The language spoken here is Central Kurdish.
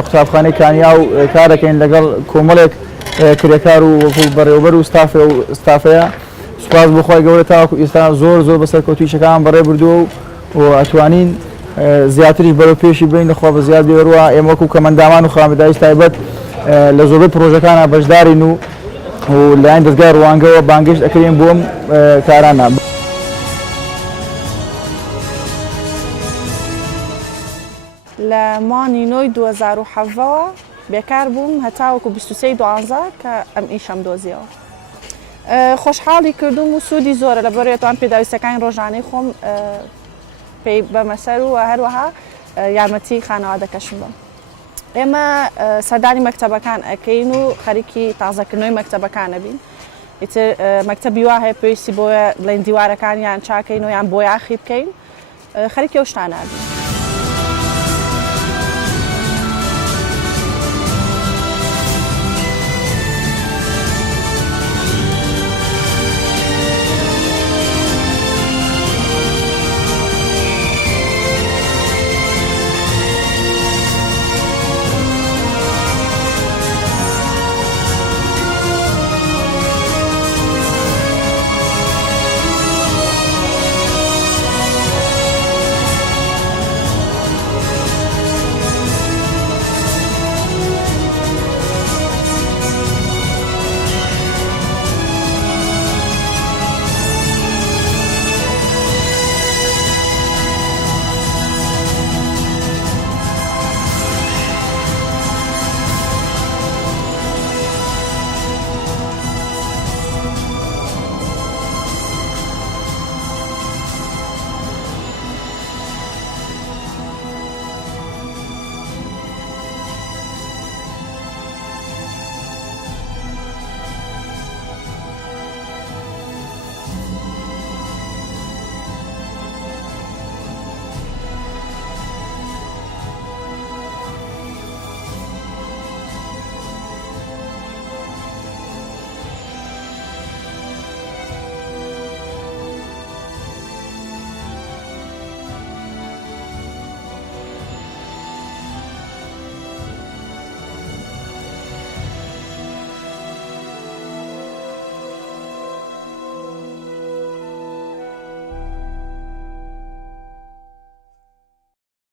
لە قوتابخانەی کانیا و کارەکەین لەگەڵ کۆمەڵێک کرێکار و بەڕێوەبەر و ستافەیە سوپاس بۆخوای گەورە تاوەکو ئێستا زۆر بەسەر کەوتویشەکان بەڕێ بردووە و ئەتوانین زیاتریش بەرەو پێشی بین لەخوا بە زیاد بێڕوە ئێمە وەکو کەمەندامان و خامەدایس تایبەت لە زۆربەی پرۆژەکانە بەشدارین و لایەن دەستگای ڕوانگەوە بانگشت ئەکرێن بۆم کارانە. لە مانی نۆی 2017ەوە بێکار بووم هەتاوەکو 23 دوانزە کە ئەم ئیشەم دۆزیەوە. خۆشحاڵی کردوم و سوودی زۆرە لە بەرێتوان پێداویستەکانی ڕۆژانەی خۆم پێی بەمەسەر و هەروەها یارمەتی خانەوادەکەشم بم. ئێمە سەردانی مەکتەبەکان ئەەکەین و خەریکی تازەکردنەوەی مەکتەبەکانە بین. ئیتر مەکتەبی وا هەیە پێویستی بۆیە بڵێن دیوارەکانیان چاکەین و یان بۆ یاخی بکەین خەریکی ئەو شتانە بین.